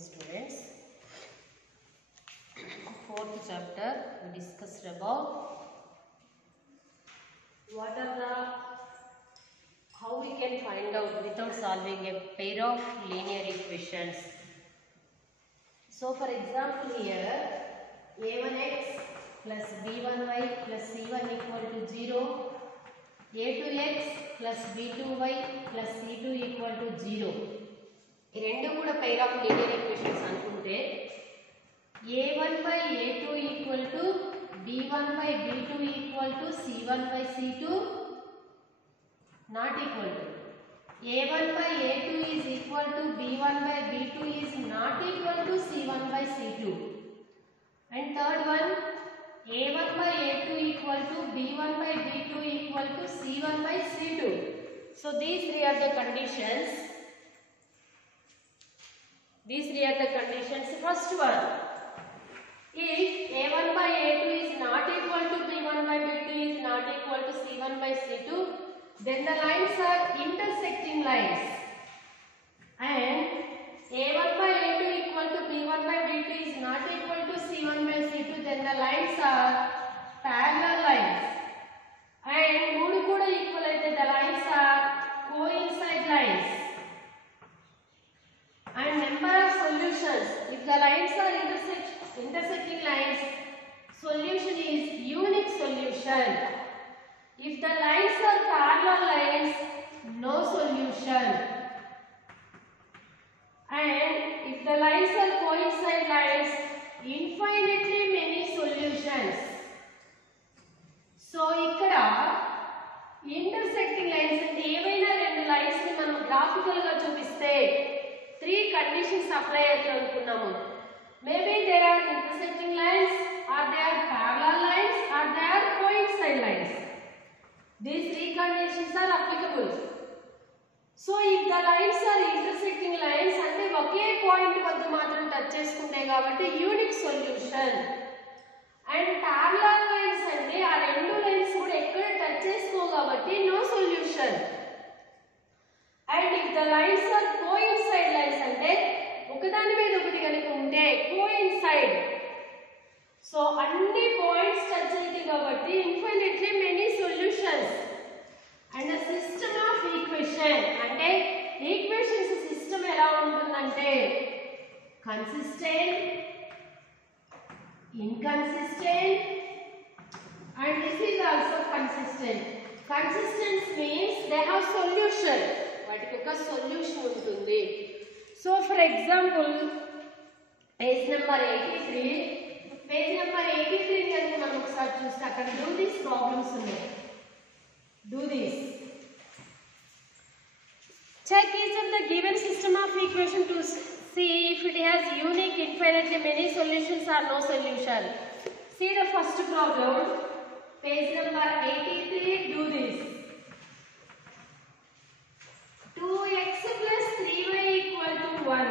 Students, fourth chapter we discussed about what are the how we can find out without solving a pair of linear equations. So for example here a1x plus b1y plus c1 equal to 0, a2x plus b2y plus c2 equal to 0. ఈ రెండు కూడా pair of linear equations అనుకుంటే a1 by a2 equal to b1 by b2 equal to c1 by c2 not equal to a1 by a2 is equal to b1 by b2 is not equal to c1 by c2. And third one a1 by a2 equal to b1 by b2 equal to c1 by c2. So these three are the conditions. First one, if a1 by a2 is not equal to b1 by b2 is not equal to c1 by c2, then the lines are intersecting lines. And a1 by a2 equal to b1 by b2 is not equal to c1 by c2, then the lines are parallel lines. And మూడు కూడా equal అయితే the lines are coincide lines. And number of solutions, if the lines are intersecting lines, solution is unique solution. If the lines are parallel lines, no solution. And if the lines are coincide lines, infinitely many solutions. So ఇక్కడ intersecting lines అంటే ఏవైనా రెండు లైన్స్ ని మనం గ్రాఫికల్ గా చూపిస్తే three conditions apply అయితే అనుకున్నాము. Maybe there are intersecting lines, or they are parallel lines, or they are coincide lines. These three conditions are applicable. So if the lines are intersecting lines అంటే ఒకే పాయింట్ వద్ద మాత్రం టచ్ చేసుకుంటాయి కాబట్టి unique solution. And parallel lines అంటే ఆ రెండు లైన్స్ కూడా ఎక్కడ టచ్ చేసుకో కాబట్టి no solution. And if the lines are coincide lines అంటే ఒకదాని మీద ఒకటి కనుక ఉంటే coincide. సో అన్ని పాయింట్స్ టచ్ అవుతాయి కాబట్టి infinitely many solutions. And the system of equation అంటే ఈక్వేషన్స్ సిస్టమ్ ఎలా ఉంటుందంటే consistent, inconsistent, and this is also consistent. Consistent means they have solution. వాటికి ఒక సొల్యూషన్ ఉంటుంది. So for example page number 83 కనుక మనం ఒకసారి చూస్తే అక్కడ డూ దిస్ ప్రాబ్లమ్స్ ఉన్నాయి. Do this check each of the given system of equation to see if it has unique infinitely many solutions or no solution. See the first problem page number 83. Do this. 2x plus 3y equal to 1,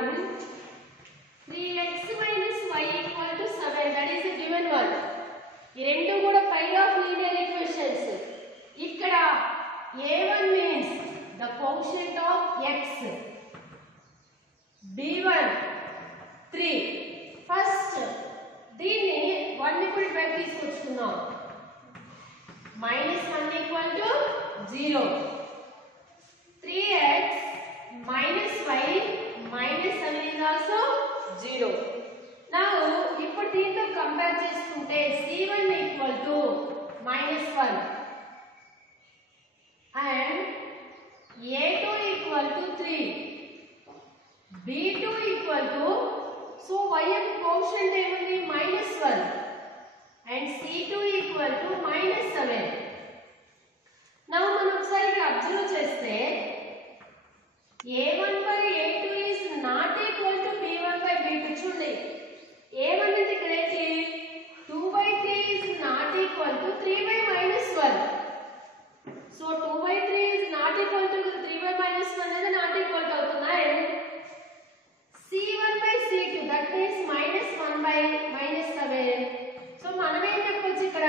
3x minus y equal to 7. That is the given one. ఈ రెండు కూడా pair of linear equations. ఇక్కడ a1 means the quotient of x, b1 3. ఫస్ట్ దీన్ని 1 ని కూడా బయట తీసుకొచ్చుకుందాం. -1 equal to 0. 3x minus y minus 7 is also 0. Now ఇప్పుడు దీంతో కంపేర్ చేసుకుంటే c1 equal to -1 and a2 equal to 3, b2 equal to, so y యొక్క కోఎఫిషియంట్ ఏముంది -1 and c2 equal to -7. Now మనం ఒకసారి ఇక్కడ అబ్జర్వ్ చేస్తే a1 by a2 is not equal to b1 by b2. చూడండి a1 అంటే ఇక్కడ ఏంటి 2 by 3 is not equal to 3 by -1. So 2 by 3 is not equal to 3 by -1 అనేది not equal to అవుతుంది. And c1 by c2 that means -1 by -7. సో మనం ఏం చెప్పొచ్చు ఇక్కడ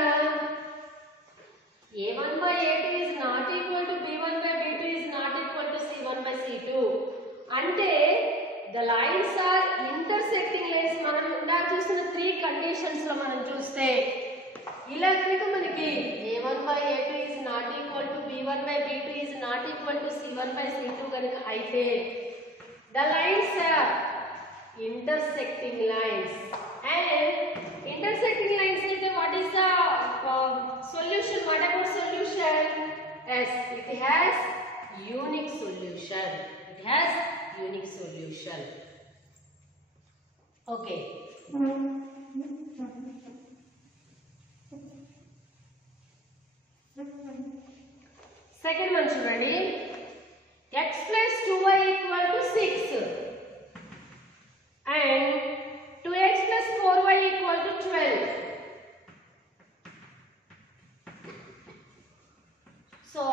a1 by a2 is not equal to b1 by b2 is not equal to c1 by c2. అంటే the lines are చూసిన 3 కండిషన్స్ లో మనం చూస్తే ఇలా కనుక మనకి a1/a2 is not equal to b1/b2 is not equal to c1/c2 కనుక అయితే the lines are intersecting lines, and intersecting lines అయితే what is the solution? What about solution? Yes, it has unique solution. It has unique solution. Okay. Second one చూడండి, x plus 2y equal to 6 and 2x plus 4y equal to 12. So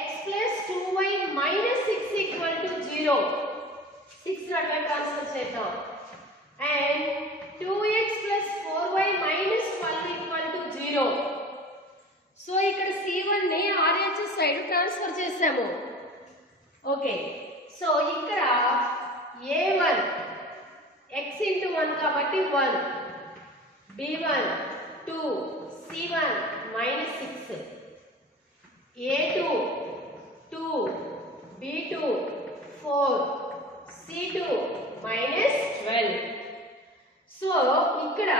x plus 2y minus 6 equal to 0. 6 నడువే ట్రాన్స్ఫర్ చేద్దాం. And 2x plus 4y minus 12 equal to 0. సో ఇక్కడ c1 ని RHS side transfer చేసాము. Okay, so ఇక్కడ a1 x into 1 కాబట్టి 1, b1 2, c1 minus 6, a2 2, b2 4, c2 minus 12. సో ఇక్కడ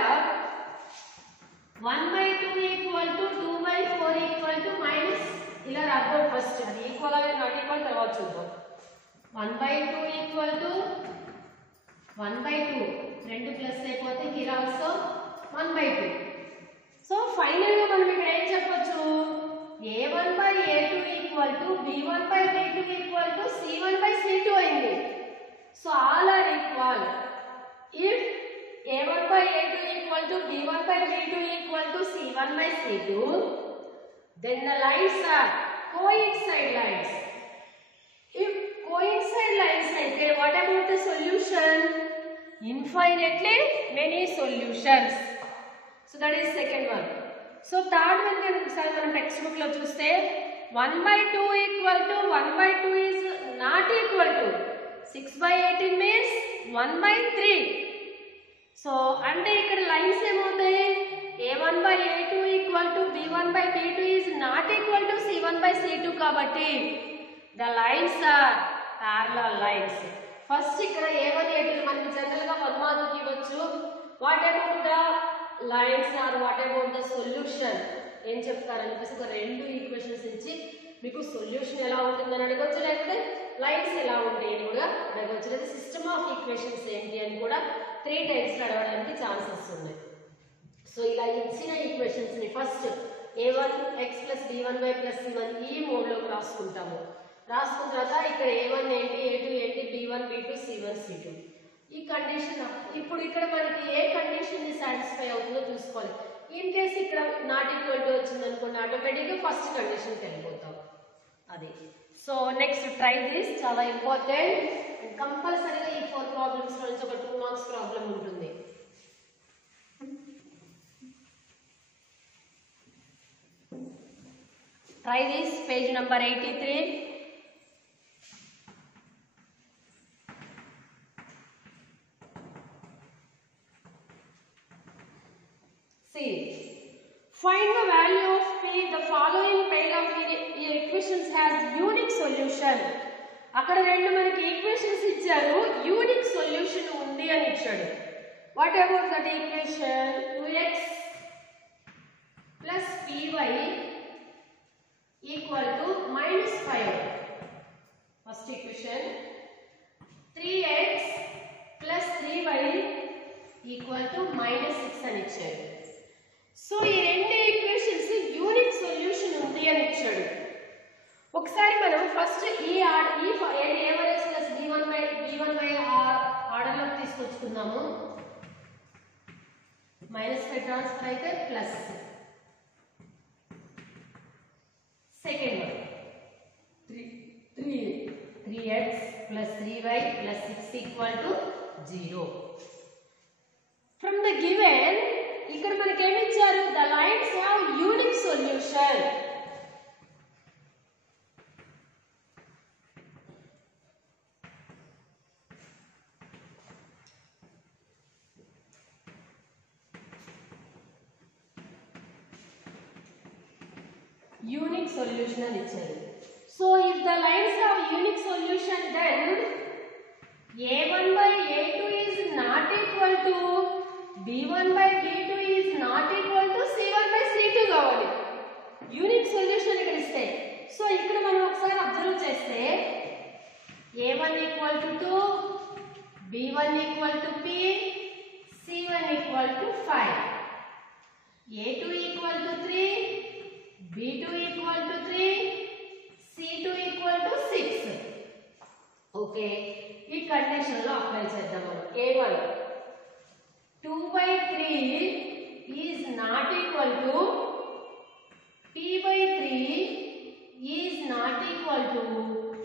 1/2 equal to 2/4 equal to minus ఇలా రాద్దాం. ఫస్ట్ అది ఈక్వల్ అయ్యే నాట్ ఈక్వల్ తర్వాత చూద్దాం. 1/2 ఈక్వల్ టు 1/2 రెండు ప్లస్ అయిపోతే హియర్ ఆల్సో 1/2. సో ఫైనల్ గా మనం ఇక్కడ ఏం చెప్పొచ్చు, a1/a2 equal to b1/b2 equal to c1/c2 అయింది. So all are equal. If a1/a2 equal to b1/b2 equal to c1/c2, then the lines are coincide lines. If coincide lines అయితే what about the solution? Infinitely many solutions. So that is second one. So third one కనుక ఒకసారి మనం text book లో చూస్తే 1/2 equal to 1/2 is not equal to 6/18 means 1/3. So అంటే ఇక్కడ lines ఏమవుతాయి, a1/a2 equal to b1/b2 is not equal to c1/c2 కాబట్టి the lines are parallel lines. First ఇక్కడ a1 a2 మనకి జనరల్ గా 1 మార్క్ ఇవ్వచ్చు. What about the lines or what about the solution ఏం చెప్తారని చెప్పేసి ఒక 2 ఈక్వేషన్స్ ఇచ్చి మీకు సొల్యూషన్ ఎలా ఉంటుందని అడగవచ్చు, లేకపోతే లైన్స్ ఎలా ఉంటాయి అని కూడా అడగవచ్చు, లేదా సిస్టమ్ ఆఫ్ ఈక్వేషన్స్ ఏంటి అని కూడా 3 టైప్స్ అడగడానికి ఛాన్సెస్ ఉన్నాయి. సో ఇలా ఇచ్చిన ఈక్వేషన్స్ ని first a1 x plus b1y plus c1 ఈ మోడ్ లో రాసుకుంటాము. రాసుకున్న తర్వాత ఇక్కడ a1 ఏంటి, a2 ఏంటి, b1 b2 c1 c2 ఈ కండిషన్. ఇప్పుడు ఇక్కడ మనకి ఏ కండిషన్ ని సాటిస్ఫై అవుతుందో చూసుకోవాలి. ఇన్ కేస్ ఇక్కడ నాట్ ఈక్వల్ టు వచ్చింది అనుకోండి, ఆటోమేటిక్ గా ఫస్ట్ కండిషన్ కి వెళ్ళిపోతాం. అది సో నెక్స్ట్ ట్రై దిస్, చాలా ఇంపార్టెంట్. కంపల్సరీగా ఈ 4 ప్రాబ్లమ్స్ నుంచి ఒక 2 మార్క్స్ ప్రాబ్లం ఉంటుంది. Try this, page number 83. See, find the value of p. The following pair of equations has unique solution. అక్కడ రెండు మనకి ఈక్వేషన్స్ ఇచ్చారు, యూనిక్ సొల్యూషన్ ఉంది అని ఇచ్చాడు. What about that equation? 2x plus py equal to -5. First equation 3x plus 3y equal to -6 అని ఇచ్చాడు. సో ఈ రెండు ఈక్వేషన్స్ యూనిక్ సొల్యూషన్ ఉంది అని ఇచ్చాడు. ఒకసారి మనం ఫస్ట్ ఈ a1x plus b1y ఆర్డర్లో తీసుకొచ్చుకుందాము. -5 ట్రాన్స్ఫర్ అయితే plus. Second one 3x plus 3y plus 6 equal to 0. From the given ఇక్కడ మనకి ఏమి ఇచ్చారు, the lines have unique solution. unique solution అని ఇచ్చారు. So if the lines have unique solution, then a1 by a2 is not equal to b1 by b2 is not equal to c1 by c2 కావాలి. Unique solution ఇక్కడ ఇస్తే, సో ఇక్కడ మనం ఒకసారి అబ్జర్వ్ చేస్తే a1 equal to 2, b1 equal to p, c1 equal to 5, a2 equal to 3, b2 equal to 3, c2 equal to 6. ఓకే, ఈ కండిషన్ లో అప్లై చేద్దాం మనం. a1 2 by 3 is not equal to p by 3 is not equal to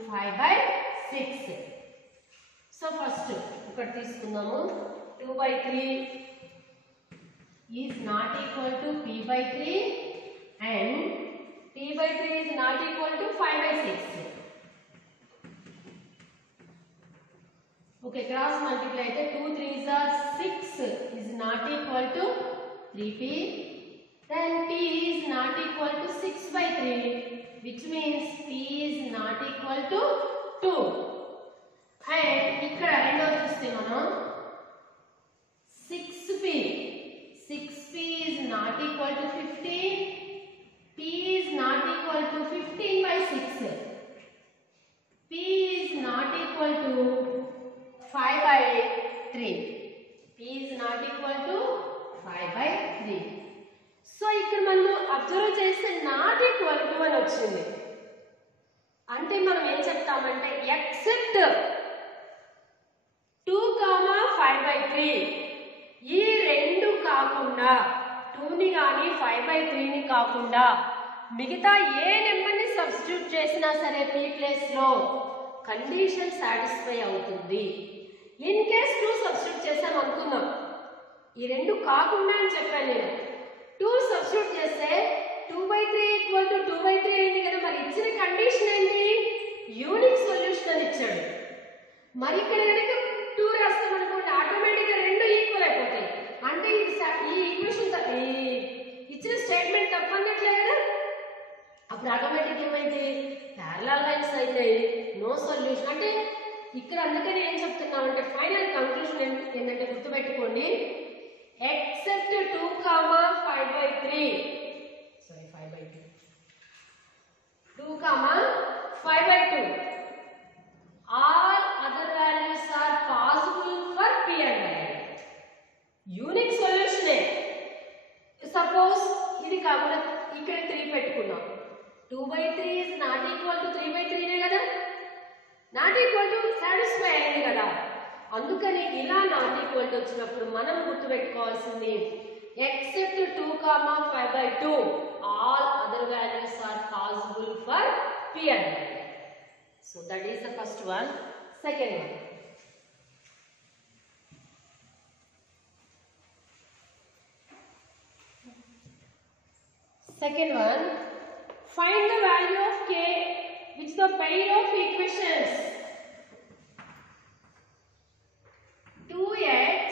5 by 6. సో ఫస్ట్ ఇక్కడ తీసుకుందాము. 2 by 3 is not equal to p by 3 and p by 3 is not equal to 5 by 6. Okay, cross multiply అయితే 2 3s are 6 is not equal to 3p. Then p is not equal to 6 by 3, which means p is not equal to 2. And ఇక్కడ రెండో చూస్తే మనం 6p is not equal to 15, p is not equal to 15 by 6, p is not equal to 5 by 3, p is not equal to 5 by 3. సో ఇక్కడ మనం అబ్జర్వ్ చేస్తే not equal to అని వచ్చింది. అంటే మనం ఏం చెప్తామంటే ఎక్సెప్ట్ 2, 5 by 3 ఈ రెండు కాకుండా 2ని కానీ 5 by 3ని కాకుండా మిగతా ఏ నెంబర్ని సబ్స్టిట్యూట్ చేసినా సరే p ప్లేస్లో కండిషన్ సాటిస్ఫై అవుతుంది. ఇన్ కేస్ 2 సబ్స్టిట్యూట్ చేసాం అనుకుందాం, ఈ రెండు కాకుండా అని చెప్పాను నేను. 2 సబ్స్టిట్యూట్ చేస్తే 2 by 3 ఈక్వల్ టు 2 by 3 అయింది కదా. మరి ఇచ్చిన కండిషన్ ఏంటి? యూనిక్ సొల్యూషన్ అని ఇచ్చాడు. మరి ఇక్కడ కనుక 2 రాస్తాం అనుకోండి, ఆటోమేటిక్గా రెండు ఈక్వల్ అయిపోతాయి. అంటే ఈ ఈక్వేషన్ ఇచ్చిన స్టేట్మెంట్ తప్పన్నట్లే కదా. అప్పుడు ఆటోమేటిక్ ఏమైంది? ప్యారలల్ లైన్స్ అయితే నో సొల్యూషన్. అంటే ఇక్కడ అందుకని ఏం చెప్తున్నామంటే ఫైనల్ కంక్లూజన్ ఏంటంటే గుర్తుపెట్టుకోండి, except 2, 5 by 3, sorry 5 by 2, 2, 5 by 2, all other values are possible for p and i. Unique solution. Suppose ఇది కాకుండా ఇక్కడ 3 పెట్టుకున్నాం, 2 by 3 is not equal to 3 by 3 కదా, నాట్ ఈక్వల్ టు సాటిస్ఫై అయింది కదా. అందుకని ఇలా నాట్ ఈక్వల్ టు వచ్చినప్పుడు మనం గుర్తుపెట్టుకోవాల్సింది except 2, 5 by 2 all other values are possible for p and i. So that is the first one. Second one, find the value of k which the pair of equations 2x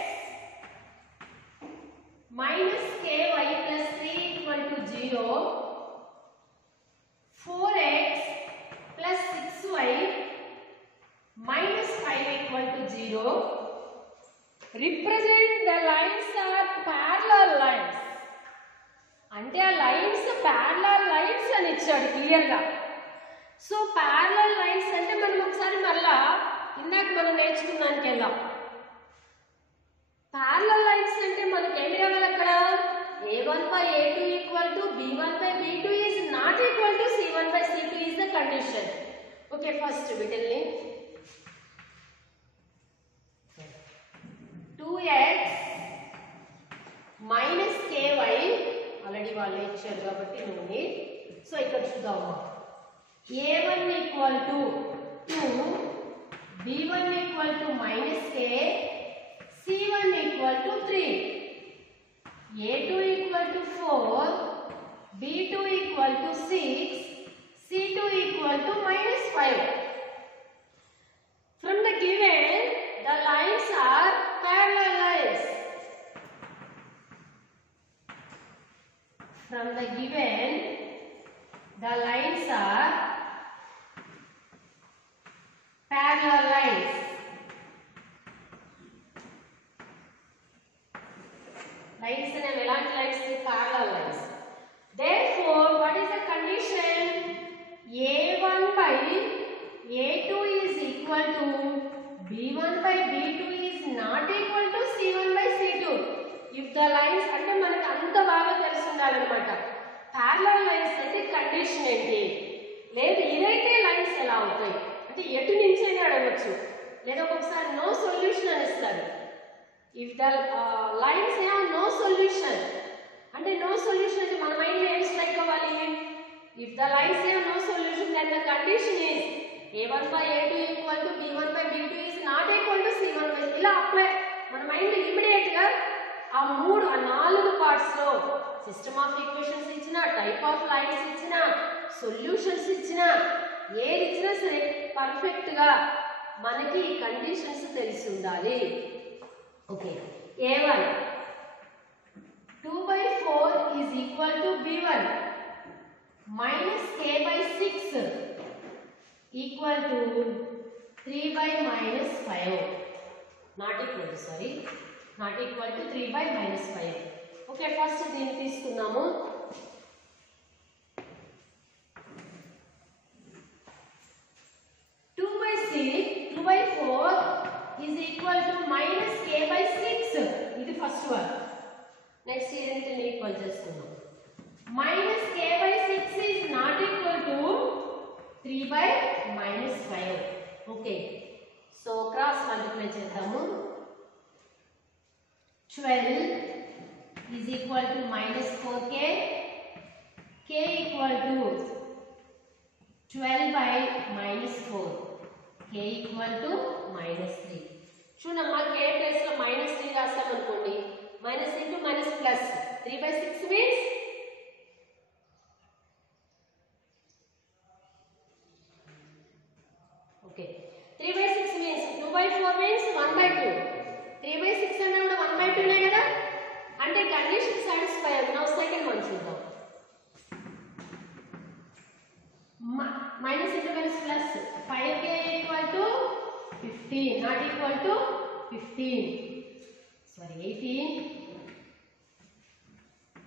minus ky plus 3 equal to 0, 4x plus 6y minus 5 equal to 0 represent the lines are parallel lines. అంటే ఆ lines parallel lines అని ఇచ్చాడు క్లియర్గా. So parallel lines అంటే మనం ఒకసారి మళ్ళా ఇందాక మనం నేర్చుకున్నానికి వెళ్దాం. ప్యారలల్ లైన్స్ అంటే మనకి ఏమి రావాలి అక్కడ? a1 by a2 equal to b1 by b2 is not equal to c1 by c2 is the condition. Okay, first వీటిని 2x minus ky ఆల్రెడీ వాళ్ళు ఇచ్చారు కాబట్టి నుండి. సో ఇక్కడ చూద్దాము, a1 equal to 2, b1 equal to minus k, c1 equal to 3, a2 equal to 4, b2 equal to 6, c2 equal to minus 5. From the given, the lines are parallel lines. From the given, the equal to b1 by b2 is not equal to c1 by c2. If the lines అంటే మనకు అంత బాగా తెలిసి ఉండాలన్నమాట. parallel lines అంటే కండిషన్ ఏంటి, లేదు ఇదైతే లైన్స్ ఎలా అవుతాయి అంటే ఎటు నుంచి అని అడగవచ్చు, లేదా ఒక్కొక్కసారి నో సొల్యూషన్ అని ఇస్తారు. If the lines have no solution అంటే నో సొల్యూషన్ అంటే మన మైండ్లో ఏం స్ట్రైక్ అవ్వాలి, if the lines have no solution then the condition is a1 by a2 equal to b1 by b2 is not equal to c1 by ఇలా అప్లై మన mind immediate గా ఆ నాలుగు పార్ట్స్ లో సిస్టమ్ ఆఫ్ ఈక్వేషన్స్ ఇచ్చిన, టైప్ ఆఫ్ లైన్స్ ఇచ్చిన, సొల్యూషన్స్ ఇచ్చిన, ఏది ఇచ్చినా సరే పర్ఫెక్ట్ గా మనకి కండిషన్స్ తెలిసి ఉండాలి. ఓకే, a1 2 by 4 is equal to b1 minus k by 6 equal to 3 by minus 5 not equal to 3 by minus 5. Okay, first దీన్ని తీసుకుందాము. 2 by 4 is equal to minus k by 6. ఇది ఫస్ట్ వన్. నెక్స్ట్ ఈ రెండింటిని ఈక్వల్ చేసుకుందాం. minus k by 6 is not equal to 3 by minus 5. Okay, so cross multiply చేద్దాము. 12 is equal to minus 4k, k equal to 12 by minus 4, k equal to minus 3. చూడమ్మా, k plus లో మైనస్ 3 రాస్తాం అనుకోండి, minus into minus plus 3 by 6 means okay, 3 by 6 means 2 by 4 means 1 by 2. 3 by 6 అంటే కూడా 1 by 2 నే కదా, అంటే కండిషన్ సాటిస్ఫై అవుతుంది. నౌ సెకండ్ వన్ చూద్దాం. Minus into minus plus 5k equal to 15 not equal to 18.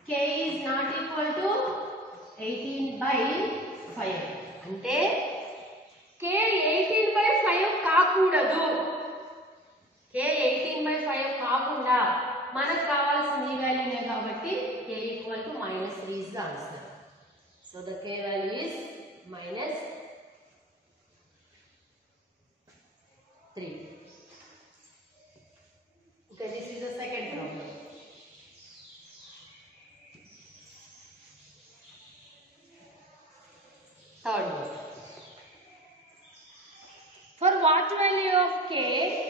k is not equal to 18 by 5 అంటే k 18 by 5 కాకూడదు. k 18 by 5 కాకుండా మనకు కావాల్సిన ఈ వాల్యూనే కాబట్టి k equal to minus 3 is the answer. So the k value is minus 3. Okay, this is the second problem. Third one. For what value of k,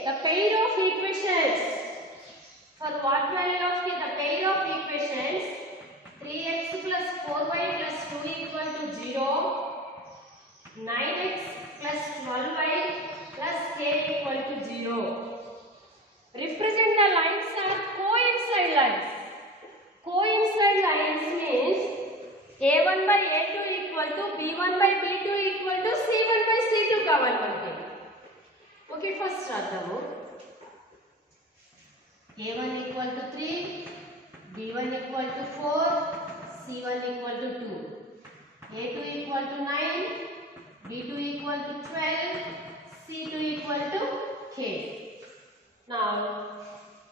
the pair of equations. For what value of k, the pair of equations 3x plus 4y plus 2 equal to 0, 9x plus 12y plus k equal to 0. Represent the lines are coincide lines. Coincide lines means a1 by a2 equal to b1 by b2 equal to c1 by c2 కావాలి మనకి. Okay, first రాద్దాము. a1 equal to 3, b1 equal to 4, c1 equal to 2, a2 equal to 9, b2 equal to 12, c2 equal to k. Now,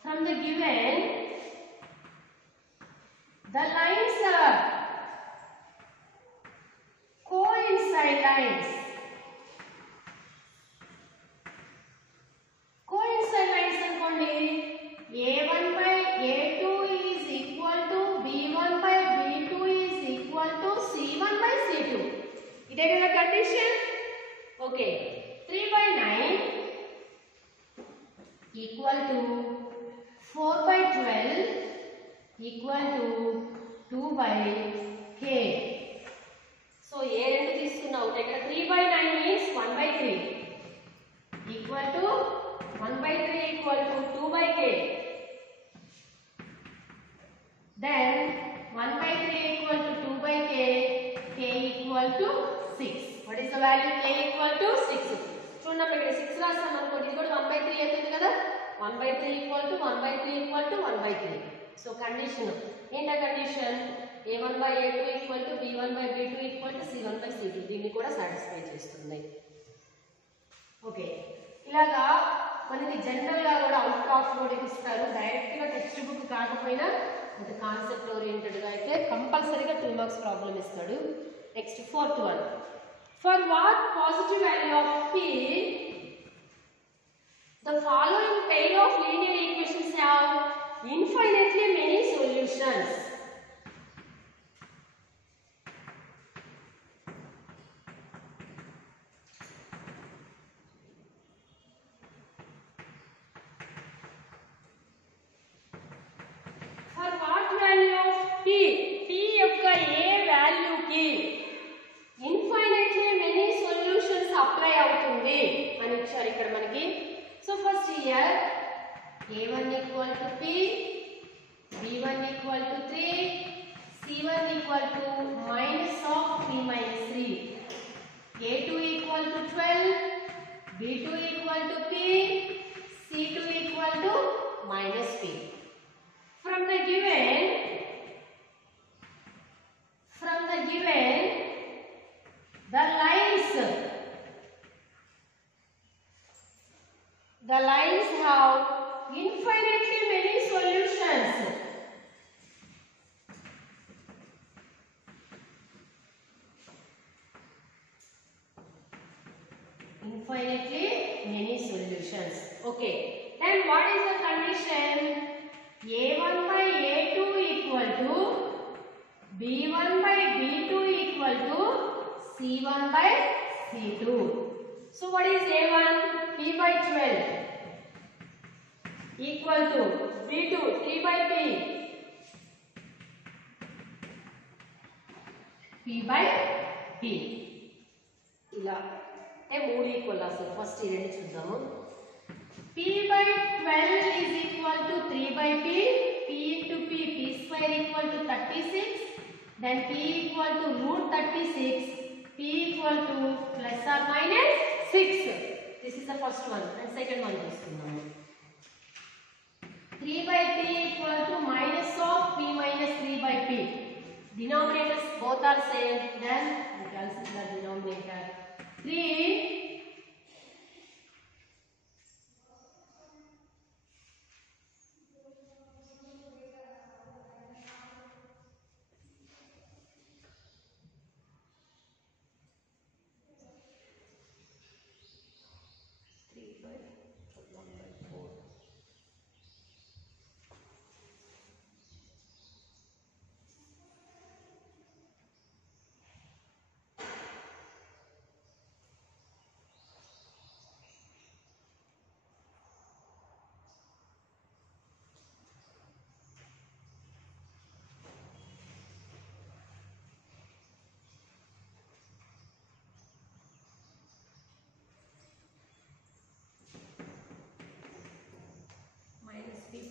from the given, the lines are coincide lines. Coincide lines అనుకోండి, a1 by a2 is equal to b1 by b2 is equal to c1 by c2. ఇదే కదా condition. Okay, 3 by 9 equal to 4 by 12 equal to 2 by k. So ఏ రెండు తీసుకున్నావు, ఇక్కడ 3 by 9 means 1 by 3 equal to 1 by 3 equal to 2 by k. Then 1 by 3 equal to 2 by k, k equal to 6. What is the value? K equal to 6. చూడండి, ఇక్కడ 6 రాస్తాం అనుకోండి, ఇది కూడా 1 by 3 అవుతుంది కదా. 1 by 3 equal to 1 by 3 equal to 1 by 3. సో కండిషన్ ఏంటా condition, a1 by a2 equal to b1 by b2 equal to c1 by c2. దీన్ని కూడా సాటిస్ఫై చేస్తుంది. ఓకే, ఇలాగా మనకి జనరల్ గా కూడా అవుట్ ఆఫ్ కూడా ఇస్తారు, డైరెక్ట్ గా టెక్స్ట్ బుక్ కాకపోయినా అంటే కాన్సెప్ట్ ఓరియంటెడ్ గా అయితే కంపల్సరీగా 2 మార్క్స్ ప్రాబ్లం ఇస్తాడు. Next fourth one, for what positive value of p the following pair of linear equations have infinitely many solutions. For what value of p యొక్క ఏ వాల్యూ కి ఇన్ఫైనైట్లీ మెనీ సొల్యూషన్స్ అప్లై అవుతుంది అని ఇచ్చారు ఇక్కడ మనకి. So first here a1 equal to p, b1 equal to 3, c1 equal to minus of p minus 3, a2 equal to 12, b2 equal to p, c2 equal to minus p. From the given the lines have infinitely many solutions. Infinitely many solutions. Okay. Then what is the condition? A1 by A2 equal to B1 by B2 equal to C1 by C2. So what is A1? P by 12 equal to B2 3 by P, P by P. ఇలా అంటే 3 ఈక్వల్ అసలు ఫస్ట్ ఈ రెండు చూద్దాము. P by 12 is equal to 3 by P, P into P, P square equal to 36, then P equal to root 36, P equal to plus or minus 6. This is the first one and second one తీసుకుందాము. 3 by P equal to minus of P minus 3 by P. Denominators both are same, then we cancel the denominator. 3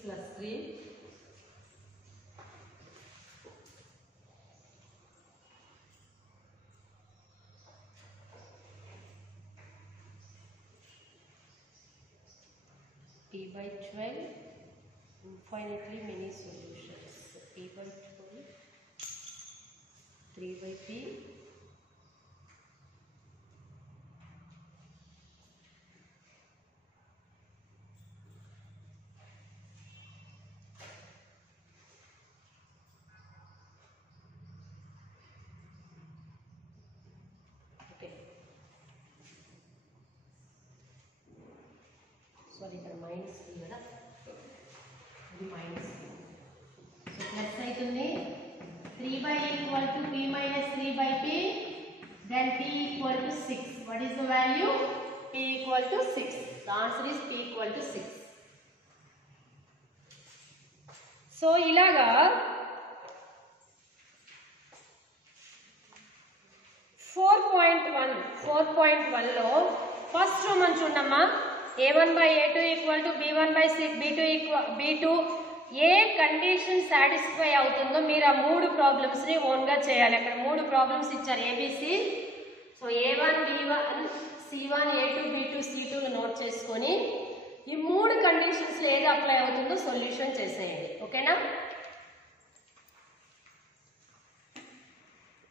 plus 3 P by 12 infinitely many solutions. P by 12 3 by P ఇక్కడ మైనస్ కదా, ఇది minus. So plus అవుతుంది. 3 by equal to P minus 3 by P, then P equal to 6. What is the value? P equal to 6. The answer is P equal to 6. సో ఇలాగా 4.1లో ఫస్ట్ మనం చూడమ్మా. A1 by A2 equal to B1 by B2 A condition satisfy అవుతుందో మీరు ఆ 3 ప్రాబ్లమ్స్ని ఓన్గా చేయాలి. అక్కడ 3 ప్రాబ్లమ్స్ ఇచ్చారు ABC. So A1 B1 C1 A2 B2 C2 note చేసుకొని ఈ 3 కండిషన్స్లో ఏది అప్లై అవుతుందో సొల్యూషన్ చేసేయండి. ఓకేనా?